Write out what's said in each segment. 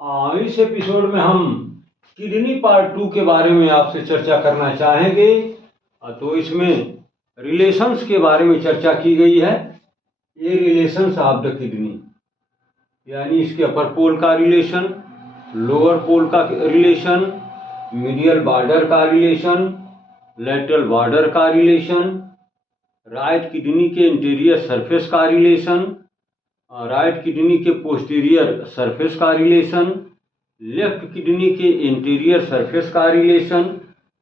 इस एपिसोड में हम किडनी पार्ट 2 के बारे में आपसे चर्चा करना चाहेंगे। तो इसमें रिलेशंस के बारे में चर्चा की गई है। ये रिलेशंस ऑफ द किडनी, यानी इसके अपर पोल का रिलेशन, लोअर पोल का रिलेशन, मीडियल बॉर्डर का रिलेशन, लेटरल बॉर्डर का रिलेशन, राइट किडनी के इंटीरियर सरफेस का रिलेशन, राइट किडनी के पोस्टीरियर सरफेस का रिलेशन, लेफ्ट किडनी के इंटीरियर सरफेस का रिलेशन,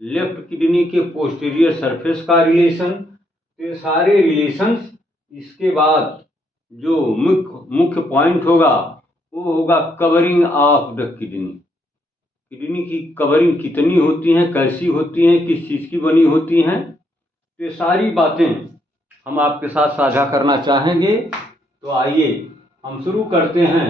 लेफ्ट किडनी के पोस्टीरियर सरफेस का रिलेशन। तो ये सारे रिलेशंस, इसके बाद जो मुख्य पॉइंट होगा वो होगा covering of the kidney. Kidney की कवरिंग कितनी होती हैं, कैसी होती हैं, किस चीज़ की बनी होती हैं, तो ये सारी बातें हम आपके साथ साझा करना चाहेंगे। तो आइए हम शुरू करते हैं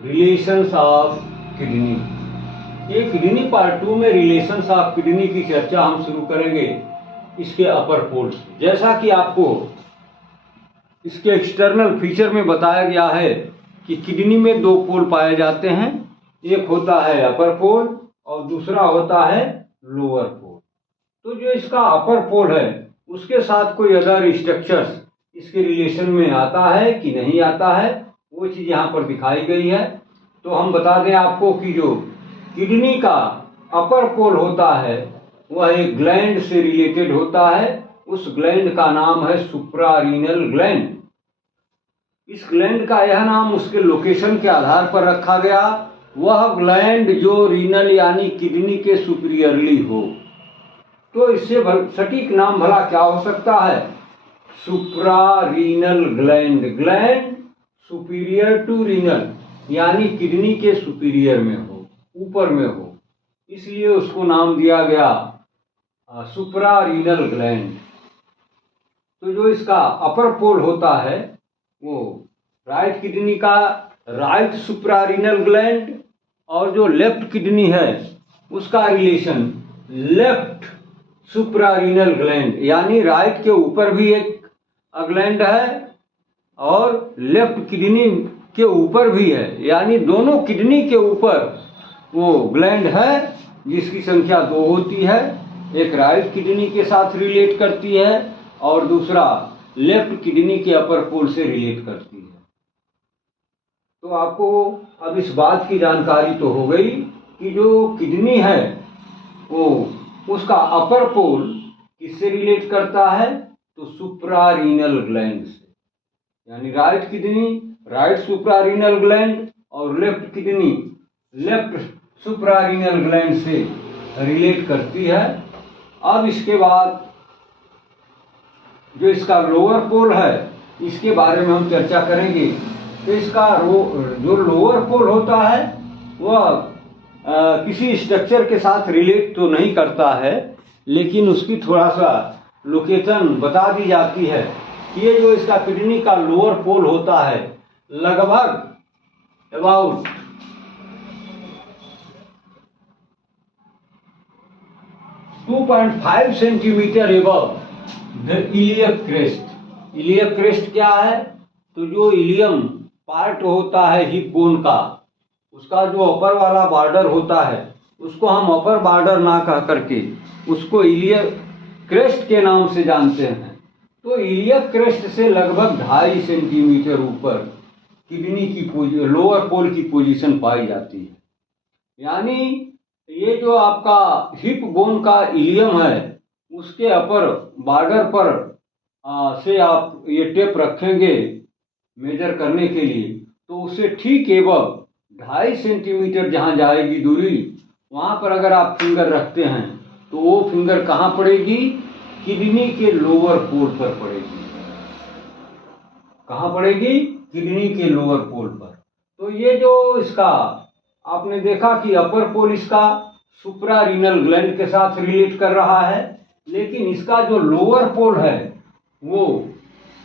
रिलेशंस ऑफ किडनी। ये किडनी पार्ट 2 में रिलेशंस ऑफ किडनी की चर्चा हम शुरू करेंगे इसके अपर पोल से। जैसा कि आपको इसके एक्सटर्नल फीचर में बताया गया है कि किडनी में दो पोल पाए जाते हैं, एक होता है अपर पोल और दूसरा होता है लोअर पोल। तो जो इसका अपर पोल है उसके साथ कोई अदर स्ट्रक्चर्स इसके रिलेशन में आता है कि नहीं आता है, वो चीज़ यहाँ पर दिखाई गई है। तो हम बता दें आपको कि जो किडनी का अपर पोल होता है वह एक ग्लैंड से रिलेटेड होता है। उस ग्लैंड का नाम है सुप्रारीनल ग्लैंड। इस ग्लैंड का यह नाम उसके लोकेशन के आधार पर रखा गया। वह ग्लैंड जो रीनल यानी किडनी के सुपीरियरली हो, तो इससे सटीक नाम भला क्या हो सकता है? Suprarenal gland. Gland superior to renal यानी किडनी के सुपीरियर में हो, ऊपर में हो, इसलिए उसको नाम दिया गया सुप्रारीनल ग्लैंड। तो जो इसका अपर पोल होता है वो राइट किडनी का राइट सुप्रारीनल ग्लैंड और जो लेफ्ट किडनी है उसका रिलेशन लेफ्ट सुप्रारीनल ग्लैंड, यानी राइट के ऊपर भी एक ग्लैंड है और लेफ्ट किडनी के ऊपर भी है, यानी दोनों किडनी के ऊपर वो ग्लैंड है जिसकी संख्या 2 होती है। एक राइट किडनी के साथ रिलेट करती है और दूसरा लेफ्ट किडनी के अपर पोल से रिलेट करती है। तो आपको अब इस बात की जानकारी तो हो गई कि जो किडनी है वो उसका अपर पोल किससे रिलेट करता है? तो सुप्रारीनल ग्लैंड से, यानी right kidney right suprarenal gland और left kidney left suprarenal gland से रिलेट करती है। अब इसके बाद जो इसका लोअर पोल है इसके बारे में हम चर्चा करेंगे। तो इसका जो लोअर पोल होता है वह किसी स्ट्रक्चर के साथ रिलेट तो नहीं करता है, लेकिन उसकी थोड़ा सा लोकेशन बता दी जाती है कि ये जो इसका किडनी का लोअर पोल होता है लगभग about 2.5 centimetre above the iliac crest. Iliac crest क्या है? तो जो इलियम पार्ट होता है हिप बोन का, उसका जो अपर वाला बॉर्डर होता है उसको हम अपर बॉर्डर ना कह करके उसको इलियक क्रेस्ट के नाम से जानते हैं। तो इलियक क्रेस्ट से लगभग 2.5 सेंटीमीटर ऊपर किडनी की लोअर पोल की पोजीशन पाई जाती है। यानी ये जो आपका हिप बोन का इलियम है उसके अपर बॉर्डर पर से आप ये टेप रखेंगे मेजर करने के लिए, तो उससे ठीक एवं 2.5 सेंटीमीटर जहाँ जाएगी दूरी, वहाँ पर अगर आप फिंगर रखते हैं तो वो फिंगर कहाँ पड़ेगी? किडनी के लोअर पोल पर पड़ेगी। कहाँ पड़ेगी? किडनी के लोअर पोल पर। तो ये जो इसका आपने देखा कि अपर पोल इसका सुप्रारीनल ग्लैंड के साथ रिलेट कर रहा है, लेकिन इसका जो लोअर पोल है वो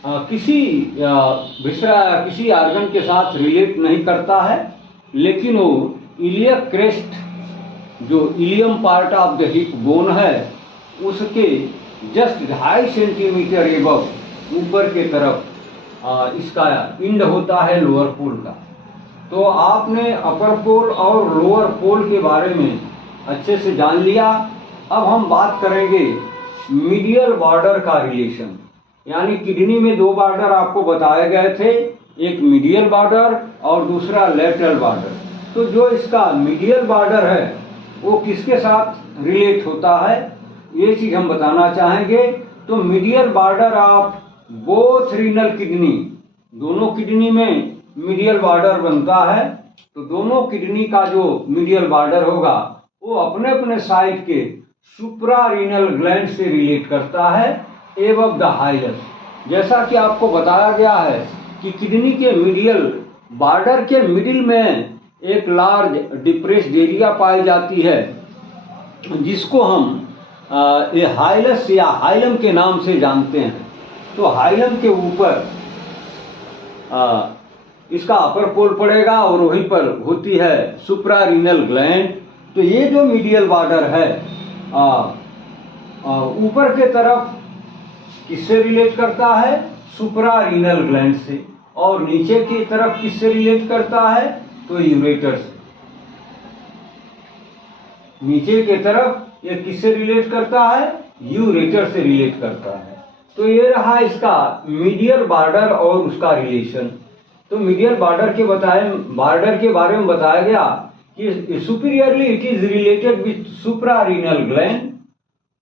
किसी आर्गन के साथ रिलेट नहीं करता है, लेकिन वो इलियक क्रेस्ट जो ilium part of the hip bone है उसके जस्ट 2.5 सेंटीमीटर एबव ऊपर के तरफ इसका इंड होता है लोअर पोल का। तो आपने अपर पोल और लोअर पोल के बारे में अच्छे से जान लिया। अब हम बात करेंगे मीडियल बॉर्डर का रिलेशन, यानी किडनी में दो बॉर्डर आपको बताए गए थे, एक मीडियल बॉर्डर और दूसरा लेटरल बॉर्डर। तो जो इसका मीडियल बॉर्डर है वो किसके साथ रिलेट होता है, ये चीज हम बताना चाहेंगे। तो medial border of both renal kidney, दोनों किडनी में मीडियल बॉर्डर बनता है। तो दोनों किडनी का जो मीडियल बॉर्डर होगा वो अपने अपने साइड के सुप्रारीनल ग्लैंड से रिलेट करता है एबव द हाइलस। जैसा कि आपको बताया गया है कि किडनी के मीडियल बॉर्डर के मिडिल में एक लार्ज डिप्रेस्ड एरिया पाई जाती है, जिसको हम ये हाइलस या हाइलम के नाम से जानते हैं। तो हाइलम के ऊपर इसका अपर पोल पड़ेगा और वहीं पर होती है सुप्रारीनल ग्लैंड। तो ये जो मीडियल बॉर्डर है ऊपर के तरफ किससे रिलेट करता है, सुप्रारीनल ग्लैंड से, और नीचे की तरफ किससे रिलेट करता है, तो यूरेटर से। नीचे की तरफ ये किससे रिलेट करता है, यूरेटर से रिलेट करता है। तो ये रहा इसका मीडियल बॉर्डर और उसका रिलेशन। तो मीडियल बॉर्डर के बारे में बताया गया कि superiorly it is related with suprarenal gland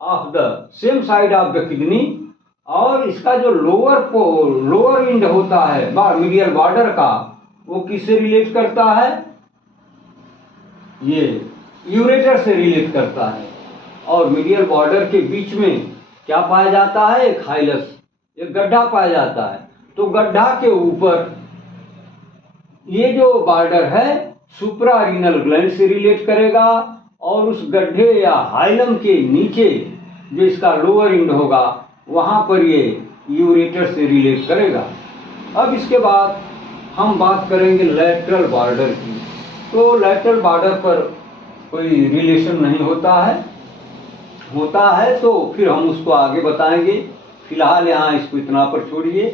of the same side of the kidney, और इसका जो लोअर एंड होता है मीडियल बॉर्डर का, वो किससे रिलेट करता है, ये यूरेटर से रिलेट करता है। और मीडियल बॉर्डर के बीच में क्या पाया जाता है, एक हाइलस, एक गड्ढा पाया जाता है। तो गड्ढा के ऊपर ये जो बॉर्डर है सुप्रारीनल ग्लैंड से रिलेट करेगा, और उस गड्ढे या हाइलम के नीचे जो इसका लोअर एंड होगा वहां पर ये यूरेटर से रिलेट करेगा। अब इसके बाद हम बात करेंगे लेटरल बॉर्डर की। तो लेटरल बॉर्डर पर कोई रिलेशन नहीं होता है तो फिर हम उसको आगे बताएंगे। फिलहाल यहाँ इसको इतना पर छोड़िए।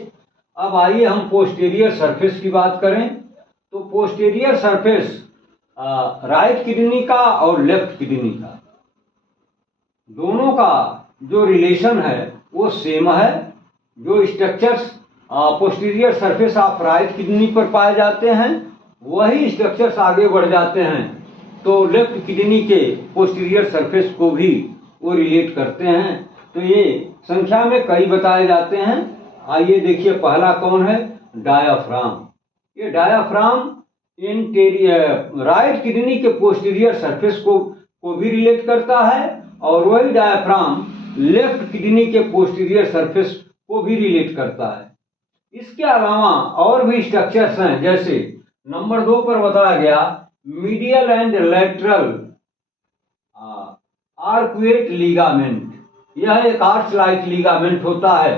अब आइए हम पोस्टीरियर सरफेस की बात करें। तो पोस्टीरियर सरफेस राइट किडनी का और लेफ्ट किडनी का, दोनों का जो रिलेशन है वो सेम है। जो structures posterior surface of right kidney पर पाए जाते हैं वही स्ट्रक्चर्स आगे बढ़ जाते हैं तो लेफ्ट किडनी के पोस्टीरियर सरफेस को भी वो रिलेट करते हैं। तो ये संख्या में कई बताए जाते हैं। आइए देखिए, पहला कौन है, डायाफ्राम। ये डायाफ्राम राइट किडनी के पोस्टीरियर सरफेस को भी रिलेट करता है, और वही डायाफ्राम लेफ्ट किडनी के पोस्टीरियर सरफेस को भी रिलेट करता है। इसके अलावा और भी स्ट्रक्चर्स हैं, जैसे नंबर 2 पर बताया गया medial and lateral arcuate ligament. यह एक आर्च लाइक लिगामेंट होता है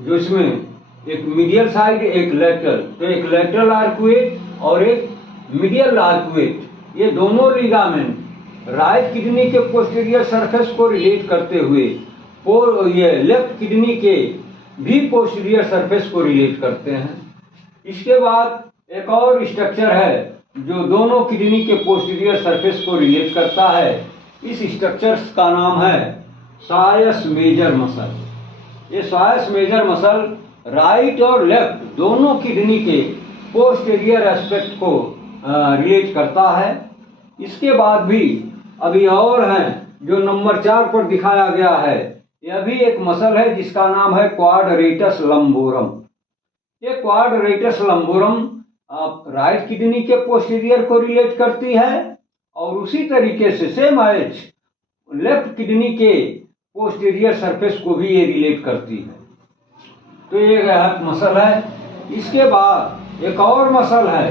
जो इसमें एक मीडियल साइड एक लेटरल, तो एक लेटरल आर्कुएट और एक मीडियल आर्कुएट, ये दोनों लिगामेंट राइट किडनी के पोस्टीरियर सरफेस को रिलेट करते हुए ये लेफ्ट किडनी के भी पोस्टीरियर सरफेस को रिलेट करते हैं। इसके बाद एक और स्ट्रक्चर है जो दोनों किडनी के पोस्टीरियर सरफेस को रिलेट करता है। इस स्ट्रक्चर का नाम है सायस मेजर मसल। ये सायस मेजर मसल राइट और लेफ्ट दोनों किडनी के पोस्टीरियर एस्पेक्ट को रिलेट करता है। इसके बाद भी अभी और हैं जो नंबर 4 पर दिखाया गया है। यह भी एक मसल है जिसका नाम है क्वाड्रेटस लंबोरम। ये क्वाड्रेटस लंबोरम राइट किडनी के पोस्टीरियर को रिलेट करती है, और उसी तरीके से सेम एज लेफ्ट किडनी के पोस्टीरियर सरफेस को भी ये रिलेट करती है। तो ये एक मसल है। इसके बाद एक और मसल है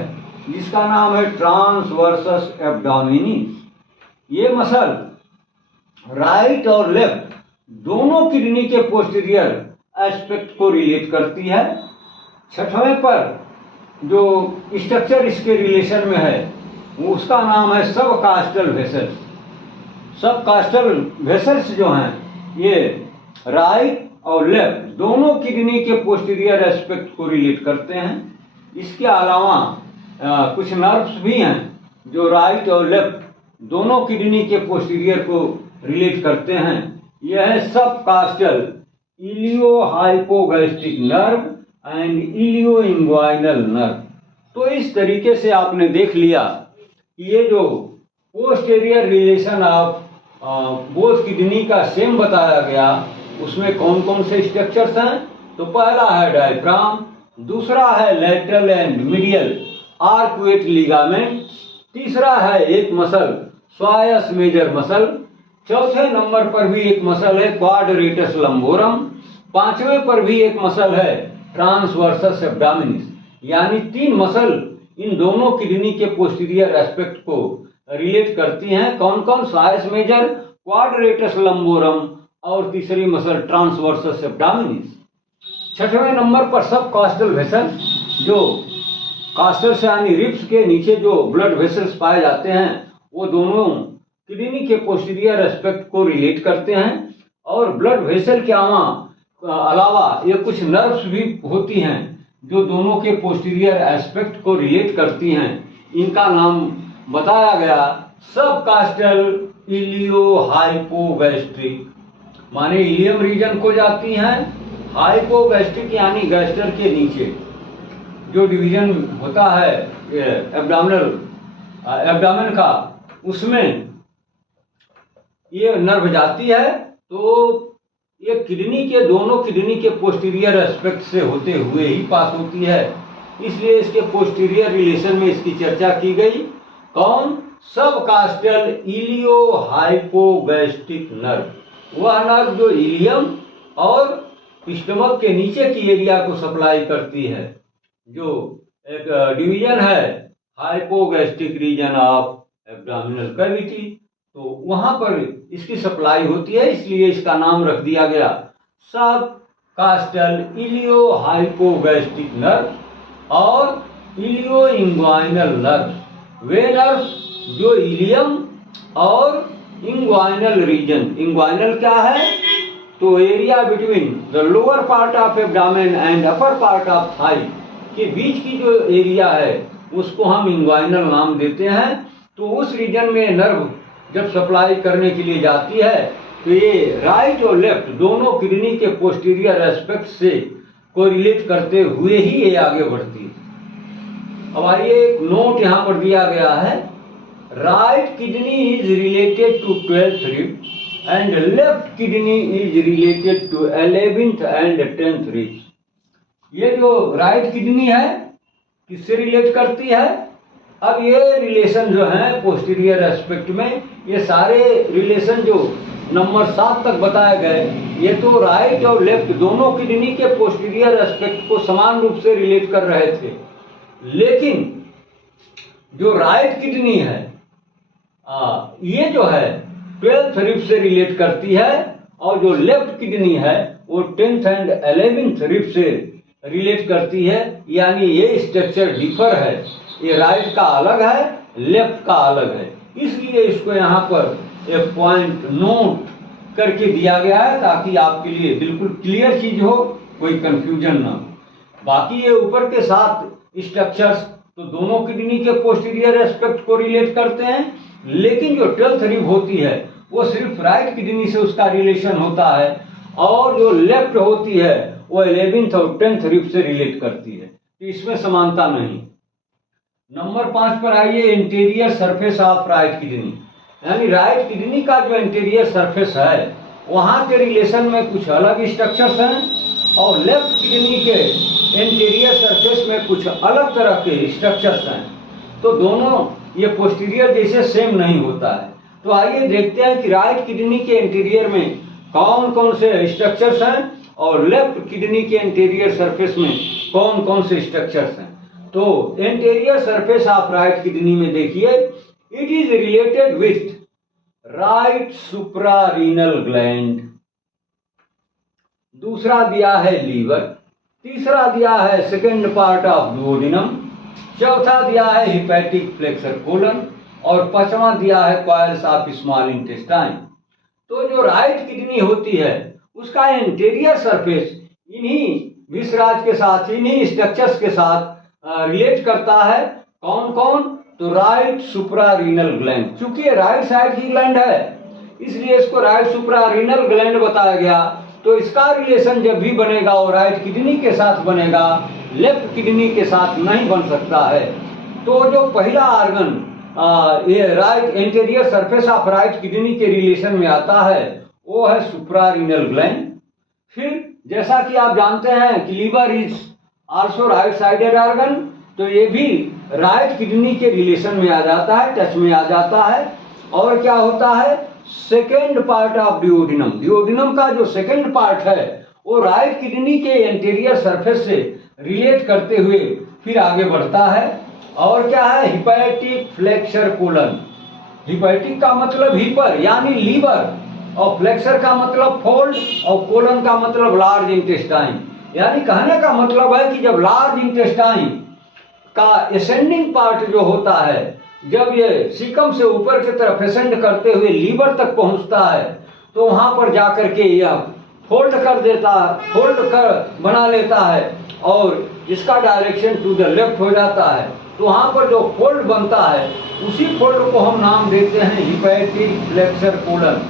जिसका नाम है ट्रांसवर्सस एब्डोमिनिस। ये मसल राइट और लेफ्ट दोनों किडनी के पोस्टीरियर एस्पेक्ट को रिलेट करती है। 6वें पर जो स्ट्रक्चर इसके रिलेशन में है उसका नाम है सबकास्टल वेसल्स। सबकास्टल वेसल्स जो हैं ये राइट और लेफ्ट दोनों किडनी के पोस्टीरियर एस्पेक्ट को रिलेट करते हैं। इसके अलावा कुछ नर्व्स भी हैं जो राइट और लेफ्ट दोनों किडनी के पोस्टीरियर को रिलेट करते हैं। यह है subcostal iliohypogastric nerve and ilioinguinal nerve. तो इस तरीके से आपने देख लिया कि ये जो posterior relation of both kidney का सेम बताया गया, उसमें कौन कौन से स्ट्रक्चर्स हैं। तो पहला है डायफ्राम, दूसरा है lateral and medial arcuate ligament, तीसरा है एक मसल स्वायस मेजर मसल, चौथे नंबर पर भी एक मसल है क्वाड्रेटस लंबोरम, पांचवें पर भी एक मसल है ट्रांसवर्सस एब्डामिनिस। यानी 3 मसल इन दोनों किडनी के पोस्टीरियर एस्पेक्ट को रिलेट करती हैं। कौन कौन? स्वायस मेजर, क्वाड्रेटस लंबोरम और तीसरी मसल ट्रांसवर्सस एब्डामिनिस। छठवें नंबर पर सब कास्टल वेसल, जो कास्टल से यानी रिब्स के नीचे जो ब्लड वेसल्स पाए जाते हैं वो दोनों किडनी के पोस्टीरियर एस्पेक्ट को रिलेट करते हैं। और ब्लड वेसल के अलावा ये कुछ नर्व्स भी होती हैं जो दोनों के पोस्टीरियर एस्पेक्ट को रिलेट करती हैं। इनका नाम बताया गया सब कास्टल इलियो हाइपोगैस्ट्रिक, माने इलियम रीजन को जाती हैं, हाइपोगैस्ट्रिक यानी गैस्टर के नीचे जो डिवीजन होता है एब्डामेन का, उसमें ये नर्व जाती है। तो ये दोनों किडनी के पोस्टीरियर एस्पेक्ट से होते हुए ही पास होती है, इसलिए इसके पोस्टीरियर रिलेशन में इसकी चर्चा की गई। कौन? सब कास्टल इलियो हाइपोगैस्ट्रिक नर्व, वह नर्व जो इलियम और स्टमक के नीचे की एरिया को सप्लाई करती है, जो एक डिवीजन है hypogastric region of abdominal cavity, तो वहां पर इसकी सप्लाई होती है, इसलिए इसका नाम रख दिया गया सब कास्टल इलियो हाइपोगैस्ट्रिक नर्व और इलियो इंग्वाइनल नर्व। वे नर्व जो इलियम और इंग्वाइनल रीजन, इंग्वाइनल क्या है? तो area between the lower part of abdomen and upper part of thigh के बीच की जो एरिया है उसको हम इंग्वाइनल नाम देते हैं। तो उस रीजन में नर्व जब सप्लाई करने के लिए जाती है तो ये राइट और लेफ्ट दोनों किडनी के पोस्टीरियर एस्पेक्ट से कोरिलेट करते हुए ही ये आगे बढ़ती है। अब आइए एक नोट यहाँ पर दिया गया है, right kidney is related to 12th rib and left kidney is related to 11th and 10th rib. ये जो राइट किडनी है किससे रिलेट करती है? अब ये रिलेशन जो है पोस्टीरियर एस्पेक्ट में, ये सारे रिलेशन जो नंबर 7 तक बताए गए, ये तो राइट और लेफ्ट दोनों किडनी के पोस्टीरियर एस्पेक्ट को समान रूप से रिलेट कर रहे थे। लेकिन जो राइट किडनी है ये जो है 12th रिब से रिलेट करती है, और जो लेफ्ट किडनी है वो 10th एंड 11th रिब से रिलेट करती है। यानी ये स्ट्रक्चर डिफर है, ये राइट का अलग है, लेफ्ट का अलग है, इसलिए इसको यहाँ पर एक पॉइंट नोट करके दिया गया है ताकि आपके लिए बिल्कुल क्लियर चीज हो, कोई कंफ्यूजन ना हो। बाकी ये ऊपर के 7 स्ट्रक्चर्स तो दोनों किडनी के पोस्टीरियर एस्पेक्ट को रिलेट करते हैं, लेकिन जो 12th रिब होती है वो सिर्फ राइट किडनी से उसका रिलेशन होता है, और जो लेफ्ट होती है वो 11th और 10th रिब से रिलेट करती है, तो इसमें समानता नहीं। नंबर 5 पर आइए, interior surface of right kidney, यानी राइट किडनी का जो इंटीरियर सरफेस है वहां के रिलेशन में कुछ अलग स्ट्रक्चर्स हैं, और लेफ्ट किडनी के इंटीरियर सरफेस में कुछ अलग तरह के स्ट्रक्चर्स हैं। तो दोनों ये पोस्टीरियर जैसे सेम नहीं होता है। तो आइए देखते हैं कि राइट किडनी के इंटीरियर में कौन कौन से स्ट्रक्चर्स हैं और लेफ्ट किडनी के इंटीरियर सरफेस में कौन कौन से स्ट्रक्चर्स हैं। तो interior surface of right kidney में देखिए, it is related with right suprarenal gland, दूसरा दिया है लीवर, तीसरा दिया है सेकेंड पार्ट ऑफ डुओडेनम, चौथा दिया है हिपैटिक फ्लेक्सर कोलन, और पांचवा दिया है कॉइल्स ऑफ स्मॉल इंटेस्टाइन। तो जो राइट किडनी होती है उसका इंटीरियर सरफेस इन्हीं विसराज के साथ, इन्हीं स्ट्रक्चर्स के साथ रिलेट करता है, कौन कौन? तो राइट सुप्रारीनल ग्लैंड, चूंकि ये राइट साइड की ग्लैंड है इसलिए इसको राइट सुप्रारीनल ग्लैंड बताया गया। तो इसका रिलेशन जब भी बनेगा वो राइट किडनी के साथ बनेगा, लेफ्ट किडनी के साथ नहीं बन सकता है। तो जो पहला ऑर्गन ये right anterior surface of right kidney के रिलेशन में आता है वो है सुप्रारीनल ग्लैंड। फिर जैसा कि आप जानते हैं कि liver is also right sided organ, तो ये भी राइट किडनी के रिलेशन में आ जाता है, टच में आ जाता है। और क्या होता है? Second part of duodenum, duodenum का जो सेकेंड पार्ट है वो राइट किडनी के एंटीरियर सरफेस से रिलेट करते हुए फिर आगे बढ़ता है। और क्या है? Hepatic flexure colon. हिपैटिक का मतलब हिपर यानी लीवर, और फ्लेक्सर का मतलब फोल्ड, और कोलन का मतलब लार्ज इंटेस्टाइन। यानी कहने का मतलब है कि जब लार्ज इंटेस्टाइन का एसेंडिंग पार्ट जो होता है, जब ये सीकम से ऊपर की तरफ एसेंड करते हुए लीवर तक पहुंचता है तो वहां पर जाकर के यह फोल्ड कर देता है, फोल्ड कर बना लेता है और इसका डायरेक्शन टू द लेफ्ट हो जाता है। तो वहां पर जो फोल्ड बनता है उसी फोल्ड को हम नाम देते हैं हिपैटिक फ्लेक्सर कोलन।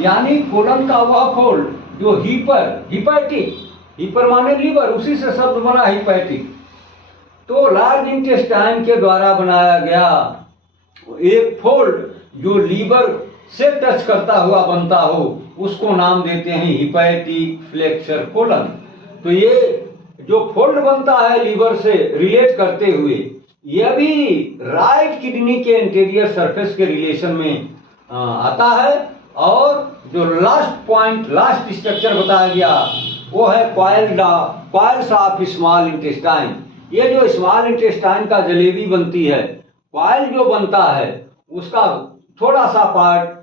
यानी कोलन का वह फोल्ड जो हिपैटिक, हिपर माने लीवर, उसी से शब्द बना हिपैटिक। तो लार्ज इंटेस्टाइन के द्वारा बनाया गया एक फोल्ड जो लीवर से टच करता हुआ बनता हो उसको नाम देते हैं हिपैटिक फ्लेक्सर कोलन। तो ये जो फोल्ड बनता है लीवर से रिलेट करते हुए, यह भी राइट किडनी के इंटीरियर सरफेस के रिलेशन में आता है। और जो लास्ट पॉइंट, लास्ट स्ट्रक्चर बताया गया वो है कॉइल्स ऑफ स्मॉल इंटेस्टाइन। ये जो स्मॉल इंटेस्टाइन का जलेबी बनती है, कॉइल जो बनता है उसका थोड़ा सा पार्ट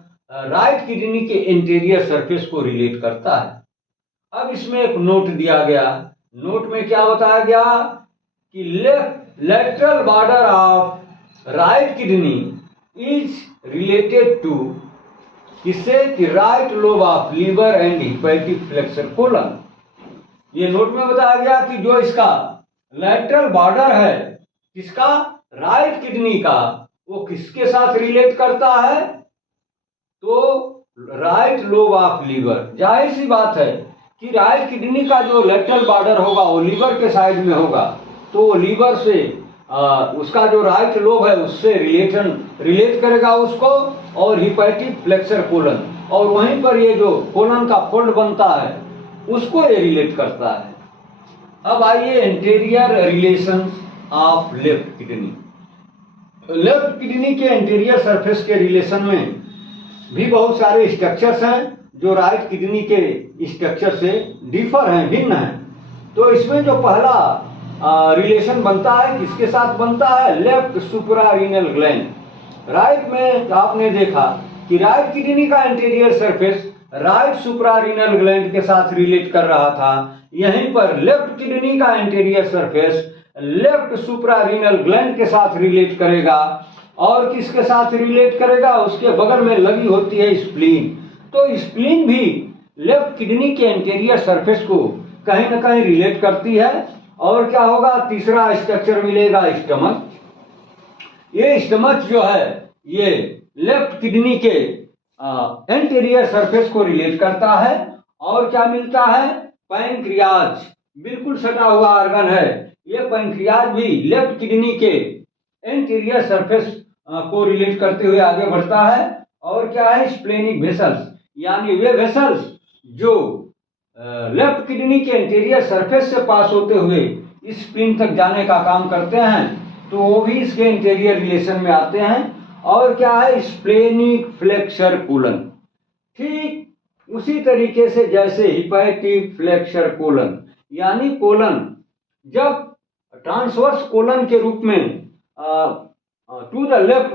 राइट किडनी के इंटीरियर सरफेस को रिलेट करता है। अब इसमें एक नोट दिया गया, नोट में क्या बताया गया कि lateral border of right kidney is related to किससे? कि right lobe of liver and hepatic flexure colon. ये नोट में बताया गया कि जो इसका लेटरल बॉर्डर है किसका? राइट किडनी का, वो किसके साथ रिलेट करता है? तो राइट लोब ऑफ लीवर। जाहिर सी बात है कि राइट किडनी का जो लेटरल बॉर्डर होगा वो लीवर के साइड में होगा, तो वो लीवर से उसका जो राइट लोब है उससे रिलेट करेगा उसको, और हिपैटिक फ्लेक्सर कोलन, और वहीं पर ये जो कोलन का फोल्ड बनता है उसको ये रिलेट करता है। अब आइए interior relations of left kidney. Left kidney के इंटीरियर सरफेस के रिलेशन में भी बहुत सारे स्ट्रक्चर्स हैं जो राइट किडनी के स्ट्रक्चर से डिफर हैं, भिन्न हैं। तो इसमें जो पहला रिलेशन बनता है किसके साथ बनता है? Left suprarenal gland. राइट में आपने देखा कि राइट किडनी का interior surface right suprarenal gland के साथ रिलेट कर रहा था, यहीं पर लेफ्ट किडनी का interior surface left suprarenal gland के साथ रिलेट करेगा। और किसके साथ रिलेट करेगा? उसके बगल में लगी होती है स्प्लीन। तो स्प्लीन भी लेफ्ट किडनी के इंटीरियर सरफेस को कहीं ना कहीं रिलेट करती है। और क्या होगा? तीसरा स्ट्रक्चर मिलेगा स्टमक। ये स्टमक जो है ये लेफ्ट किडनी के एंटीरियर सरफेस को रिलेट करता है। और क्या मिलता है? पैंक्रियाज, बिल्कुल सटा हुआ ऑर्गन है। ये पैंक्रियाज भी लेफ्ट किडनी के एंटीरियर सरफेस को रिलेट करते हुए आगे बढ़ता है। और क्या है? स्प्लेनिक वेसल्स, यानी वे वेसल्स जो लेफ्ट किडनी के इंटीरियर सरफेस से पास होते हुए स्प्लीन तक जाने का काम करते हैं, तो वो भी इसके इंटीरियर रिलेशन में आते हैं। और क्या है? Splenic flexor colon. ठीक उसी तरीके से जैसे हिपैटिक फ्लेक्सर कोलन, यानी कोलन जब ट्रांसवर्स कोलन के रूप में टू द लेफ्ट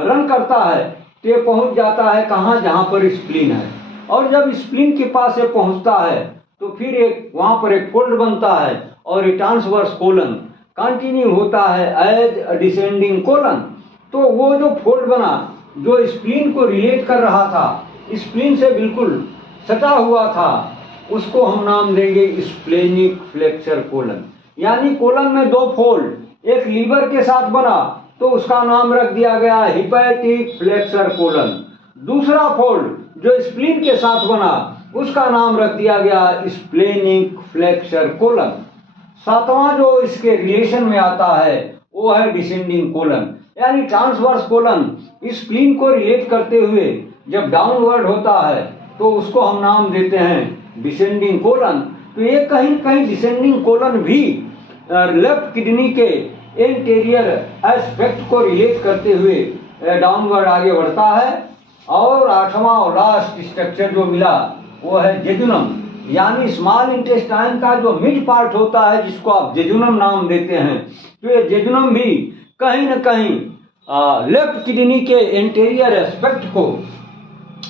रन करता है तो ये पहुंच जाता है कहाँ? जहां पर स्प्लीन है। और जब स्प्लीन के पास ये पहुंचता है तो फिर एक वहां पर एक फोल्ड बनता है और ये ट्रांसवर्स कोलन कंटिन्यू होता है एज डिसेंडिंग कोलन। तो वो जो फोल्ड बना जो स्प्लीन को रिलेट कर रहा था, स्प्लीन से बिल्कुल सटा हुआ था, उसको हम नाम देंगे स्प्लेनिक फ्लेक्सर कोलन। यानी कोलन में दो फोल्ड, एक लीवर के साथ बना तो उसका नाम रख दिया गया हिपैटिक फ्लेक्सर कोलन। दूसरा फोल्ड जो स्प्लीन के साथ बना उसका नाम रख दिया गया स्प्लेनिक फ्लेक्सर कोलन। सातवां जो इसके रिलेशन में आता है वो है डिसेंडिंग कोलन, यानी ट्रांसवर्स कोलन स्प्लीन को रिलेट करते हुए जब डाउनवर्ड होता है तो उसको हम नाम देते हैं डिसेंडिंग कोलन। तो ये कहीं कहीं डिसेंडिंग कोलन भी लेफ्ट किडनी के एंटीरियर एस्पेक्ट को रिलेट करते हुए डाउनवर्ड आगे बढ़ता है। और आठवां और लास्ट स्ट्रक्चर जो मिला वो है जेजुनम, यानी स्मॉल इंटेस्टाइन का जो मिड पार्ट होता है जिसको आप जेजुनम नाम देते हैं। तो ये जेजुनम भी कहीं न कहीं लेफ्ट किडनी के एंटीरियर एस्पेक्ट को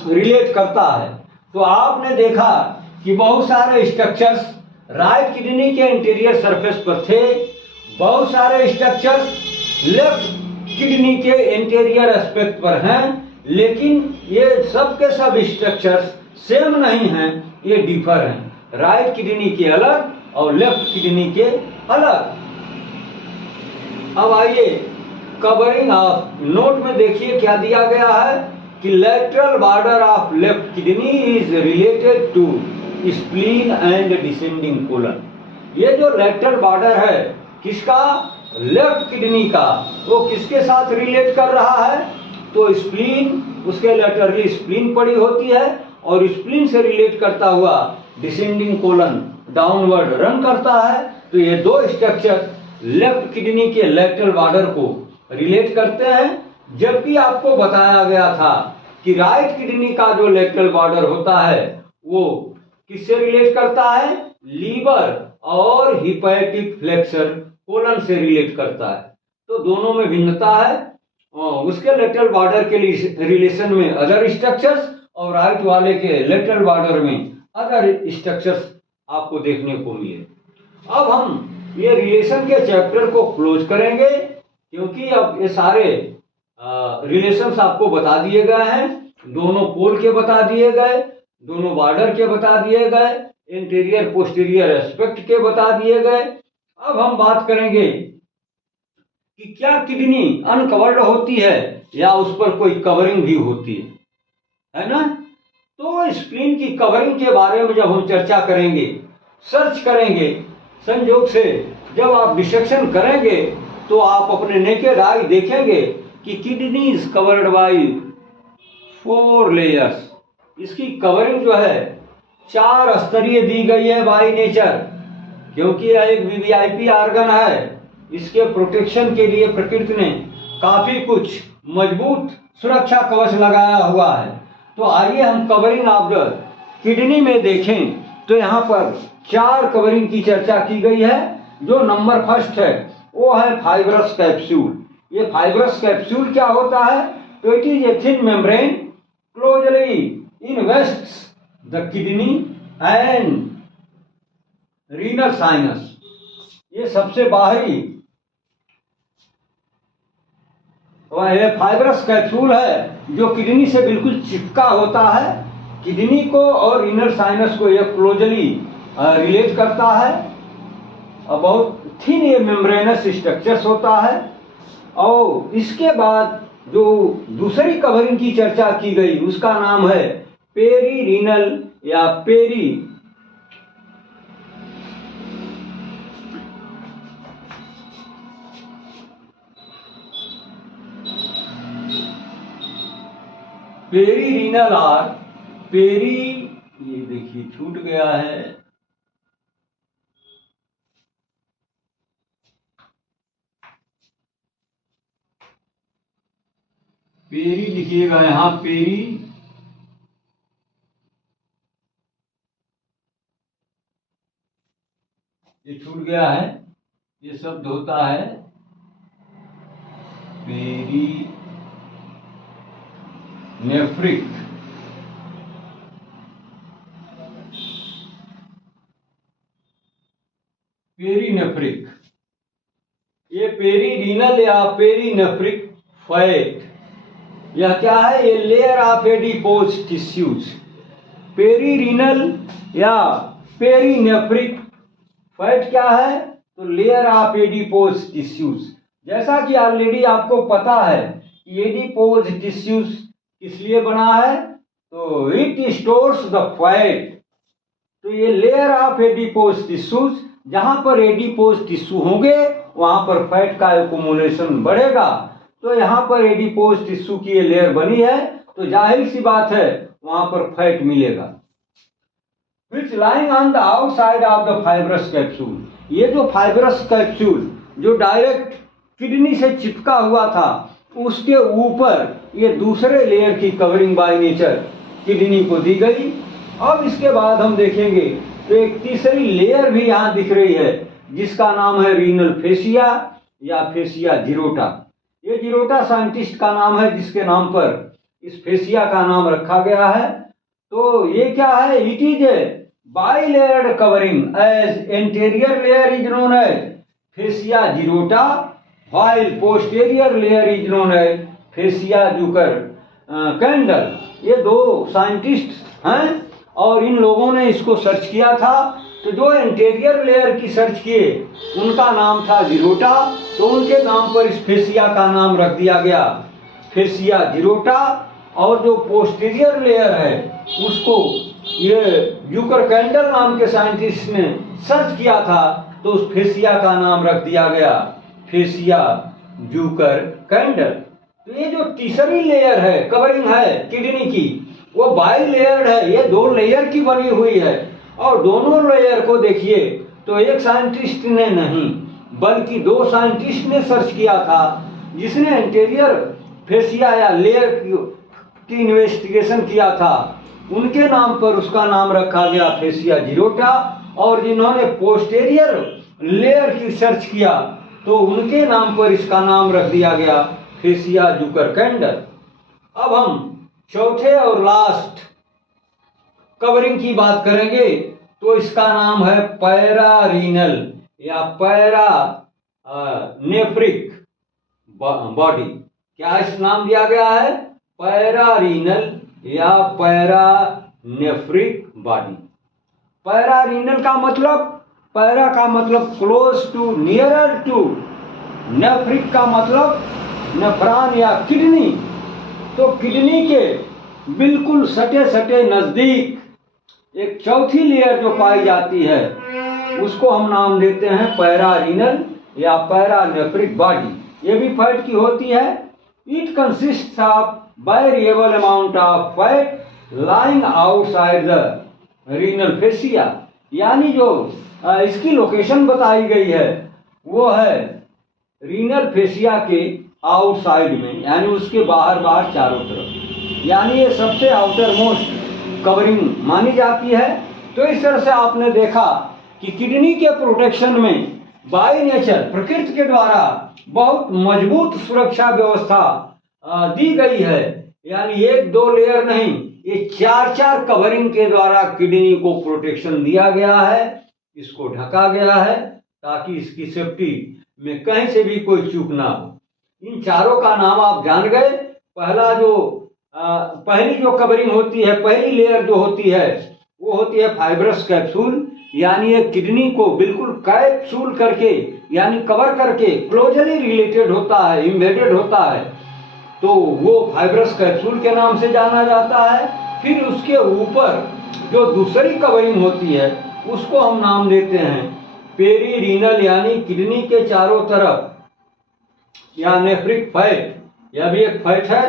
रिलेट करता है। तो आपने देखा कि बहुत सारे स्ट्रक्चर्स राइट किडनी के इंटीरियर सरफेस पर थे, बहुत सारे स्ट्रक्चर्स लेफ्ट किडनी के इंटीरियर एस्पेक्ट पर हैं, लेकिन ये सब के सब स्ट्रक्चर्स सेम नहीं हैं, ये डिफर हैं। राइट किडनी के अलग और लेफ्ट किडनी के अलग। अब आइए कवरिंग ऑफ नोट में देखिए क्या दिया गया है कि lateral border of left kidney is related to spleen and descending colon. ये जो लेटरल बॉर्डर है किसका, लेफ्ट किडनी का, वो किसके साथ रिलेट कर रहा है, तो स्प्लीन, उसके लेटरली स्प्लीन पड़ी होती है और स्प्लीन से रिलेट करता हुआ डिसेंडिंग कोलन डाउनवर्ड रन करता है। तो ये दो स्ट्रक्चर लेफ्ट किडनी के लेटरल बॉर्डर को रिलेट करते हैं, जबकि आपको बताया गया था कि राइट किडनी का जो लेटरल बॉर्डर होता है वो किससे रिलेट करता है, लीवर और हिपैटिक फ्लेक्सर कोलन से रिलेट करता है। तो दोनों में भिन्नता है, उसके लेटरल बॉर्डर के रिलेशन में अदर स्ट्रक्चर्स और राइट वाले के लेटरल बॉर्डर में अदर स्ट्रक्चर्स आपको देखने को मिले। अब हम ये रिलेशन के चैप्टर को क्लोज करेंगे, क्योंकि अब ये सारे रिलेशंस आपको बता दिए गए हैं, दोनों पोल के बता दिए गए, दोनों बॉर्डर के बता दिए गए, इंटीरियर पोस्टीरियर एस्पेक्ट के बता दिए गए। अब हम बात करेंगे कि क्या किडनी अनकवर्ड होती है या उस पर कोई कवरिंग भी होती है ना। तो स्प्लीन की कवरिंग के बारे में जब हम चर्चा करेंगे, सर्च करेंगे, संयोग से जब आप डिसेक्शन करेंगे तो आप अपने नेकेड आई देखेंगे कि kidney is covered by 4 layers. इसकी कवरिंग जो है 4 स्तरीय दी गई है बाय नेचर, क्योंकि यह एक वीवीआईपी ऑर्गन है। इसके प्रोटेक्शन के लिए प्रकृति ने काफी कुछ मजबूत सुरक्षा कवच लगाया हुआ है। तो आइए हम कवरिंग ऑफ द किडनी में देखें, तो यहाँ पर 4 कवरिंग की चर्चा की गई है। जो नंबर फर्स्ट है वो है फाइब्रस कैप्सूल। ये फाइब्रस कैप्सूल क्या होता है, तो it is a thin membrane closely invests the kidney and renal sinus. ये सबसे बाहरी फाइब्रस कैप्सूल है जो किडनी से बिल्कुल चिपका होता है। किडनी को और रीनल साइनस को यह क्लोजली रिलेट करता है और बहुत थिन ये मेम्ब्रेनस स्ट्रक्चर्स होता है। और इसके बाद जो दूसरी कवरिंग की चर्चा की गई उसका नाम है पेरी रीनल या पेरी रीनल और पेरी, ये देखिए छूट गया है, पेरी लिखिएगा यहाँ, पेरी ये छूट गया है, ये शब्द होता है पेरी नेफ्रिक। पेरीनेफ्रिक, ये पेरीरीनल या पेरीनेफ्रिक फैट, यह क्या है, ये लेयर ऑफ एडिपोज टिश्यूज। पेरीरीनल या पेरीनेफ्रिक फैट क्या है, तो लेयर ऑफ एडिपोज टिश्यूज, जैसा कि ऑलरेडी आपको पता है कि एडिपोज टिश्यूज किस लिए बना है, तो इट स्टोर्स द फैट। तो ये लेयर ऑफ एडिपोज टिश्यूज, जहां पर एडिपोज टिश्यू होंगे वहां पर फैट का एक्युमुलेशन बढ़ेगा। तो यहाँ पर एडिपोज टिश्यू की ये लेयर बनी है, तो जाहिर सी बात है वहां पर फैट मिलेगा। Which lying on the outside of the fibrous capsule, ये जो फाइब्रस कैप्सूल जो डायरेक्ट किडनी से चिपका हुआ था, उसके ऊपर ये दूसरे लेयर की कवरिंग बाय नेचर किडनी को दी गई। अब इसके बाद हम देखेंगे तो एक तीसरी लेयर भी यहाँ दिख रही है, जिसका नाम है रीनल फेसिया या फेसिया जिरोटा। ये जिरोटा साइंटिस्ट का नाम है, जिसके नाम पर इस फेसिया का नाम रखा गया है। तो ये क्या है, it is a bilayered covering as anterior layer is known as fascia Gerota, while posterior layer is known as fascia Zuckerkandl. ये दो साइंटिस्ट हैं और इन लोगों ने इसको सर्च किया था। तो जो एंटीरियर लेयर की सर्च किए उनका नाम था जिरोटा, तो उनके नाम पर इस फेसिया का नाम रख दिया गया फेसिया जिरोटा। और जो पोस्टीरियर लेयर है उसको ये जुकर कैंडल नाम के साइंटिस्ट ने सर्च किया था, तो उस फेसिया का नाम रख दिया गया फेसिया जुकर कैंडल। तो ये जो तीसरी लेयर है, कवरिंग है किडनी की, वो बाई लेयर्ड है, ये दो लेयर की बनी हुई है। और दोनों लेयर को देखिए तो एक साइंटिस्ट ने नहीं बल्कि दो साइंटिस्ट ने सर्च किया था, जिसने एंटीरियर फेसिया या लेयर की इन्वेस्टिगेशन किया था, उनके नाम पर उसका नाम रखा गया फेसिया जिरोटा। और जिन्होंने पोस्टीरियर लेयर की सर्च किया तो उनके नाम पर इसका नाम रख दिया गया फेसिया जुकर कैंडल। अब हम चौथे और लास्ट कवरिंग की बात करेंगे, तो इसका नाम है पैरारीनल या पैरा नेफ्रिक बॉडी। क्या इस नाम दिया गया है, पैरारीनल या पैरानेफ्रिक बॉडी। पैरारीनल का मतलब, पैरा का मतलब close to, nearer to, nephric का मतलब नेफ्रॉन या किडनी। तो किडनी के बिल्कुल सटे सटे नजदीक एक चौथी लेयर जो पाई जाती है उसको हम नाम देते हैं पैरारीनल या पैरानेफ्रिक बॉडी। ये भी फैट की होती है। It consists of variable amount of fat lying outside the renal fascia, यानी जो इसकी लोकेशन बताई गई है वो है रीनल फेसिया के आउटसाइड में, यानी उसके बाहर बाहर चारों तरफ, यानी ये सबसे आउटर मोस्ट कवरिंग मानी जाती है। तो इस तरह से आपने देखा कि किडनी के प्रोटेक्शन में बाय नेचर प्रकृति के द्वारा बहुत मजबूत सुरक्षा व्यवस्था दी गई है, यानी एक दो लेयर नहीं, ये चार चार कवरिंग के द्वारा किडनी को प्रोटेक्शन दिया गया है, इसको ढका गया है ताकि इसकी सेफ्टी में कहीं से भी कोई चूक ना हो। इन चारों का नाम आप जान गए। पहली जो कवरिंग होती है, पहली लेयर जो होती है वो होती है फाइब्रस कैप्सूल, यानी ये किडनी को बिल्कुल कैप्सूल करके यानी कवर करके क्लोजली रिलेटेड होता है, इम्बेडेड होता है, तो वो फाइब्रस कैप्सूल के नाम से जाना जाता है। फिर उसके ऊपर जो दूसरी कवरिंग होती है उसको हम नाम देते हैं पेरीरीनल, यानी किडनी के चारों तरफ या नेफ्रिक फैट, यह भी एक फैट है।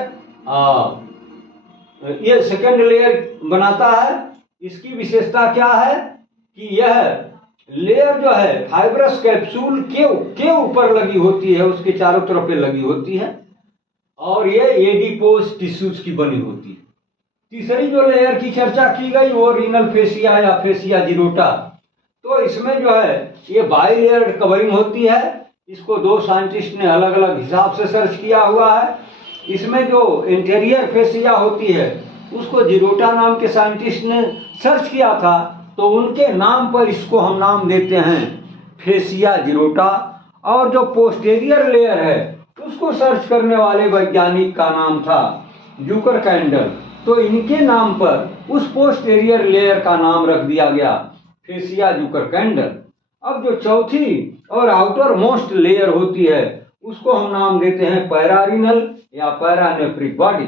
ये सेकंड लेयर बनाता है। इसकी विशेषता क्या है कि यह लेयर जो है फाइब्रस कैप्सूल के ऊपर लगी होती है, उसके चारों तरफ पे लगी होती है और ये एडिपोज टिश्यूज की बनी होती है। तीसरी जो लेयर की चर्चा की गई वो रीनल फेसिया या फेसिया जिरोटा। तो इसमें जो है ये बाई लेयर्ड कवरिंग होती है। इसको दो साइंटिस्ट ने अलग अलग हिसाब से सर्च किया हुआ है। इसमें जो इंटीरियर फेसिया होती है उसको जिरोटा नाम के साइंटिस्ट ने सर्च किया था, तो उनके नाम पर इसको हम नाम देते हैं फेसिया जिरोटा। और जो पोस्टीरियर लेयर है उसको सर्च करने वाले वैज्ञानिक का नाम था जुकर कैंडल, तो इनके नाम पर उस पोस्टीरियर लेयर का नाम रख दिया गया फेसिया जुकर कैंडल। अब जो चौथी और आउटर मोस्ट लेयर होती है उसको हम नाम देते हैं पैरारीनल या पैरानेफ्रिक बॉडी।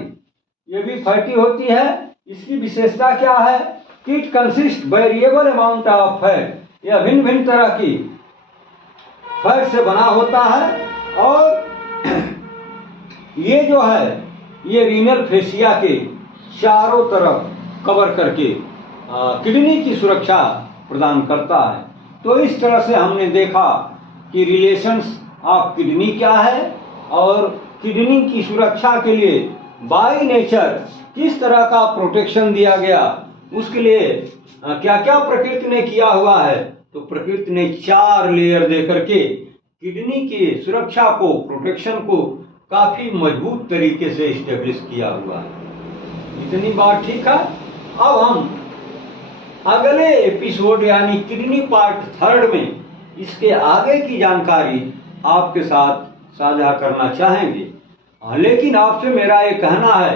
ये भी फैटी होती है। इसकी विशेषता क्या है कि it consist variable amount of fat, यह भिन्न भिन्न तरह की फैट से बना होता है। और ये जो है ये रीनल फेसिया के चारों तरफ कवर करके किडनी की सुरक्षा प्रदान करता है। तो इस तरह से हमने देखा कि रिलेशंस ऑफ किडनी क्या है और किडनी की सुरक्षा के लिए बाय नेचर किस तरह का प्रोटेक्शन दिया गया, उसके लिए क्या क्या प्रकृति ने किया हुआ है। तो प्रकृति ने 4 लेयर दे करके किडनी की सुरक्षा को, प्रोटेक्शन को काफी मजबूत तरीके से इस्टेब्लिश किया हुआ है। इतनी बात ठीक है। अब हम अगले एपिसोड यानी किडनी पार्ट 3 में इसके आगे की जानकारी आपके साथ साझा करना चाहेंगे। लेकिन आपसे मेरा ये कहना है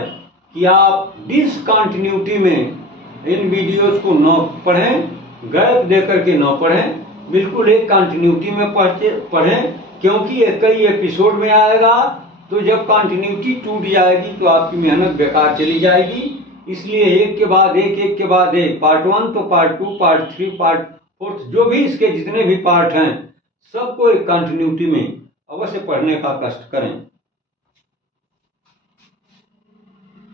कि आप डिसकंटिन्यूटी में इन वीडियोस को न पढ़ें, गैप दे करके न पढ़ें, बिल्कुल एक कंटिन्यूटी में पढ़ें, क्योंकि ये कई एपिसोड में आएगा। तो जब कंटिन्यूटी टूट जाएगी तो आपकी मेहनत बेकार चली जाएगी। इसलिए एक के बाद एक पार्ट 1 तो पार्ट 2, पार्ट 3, पार्ट 4 जो भी इसके जितने भी पार्ट हैं सबको एक कंटिन्यूटी में अवश्य पढ़ने का कष्ट करें।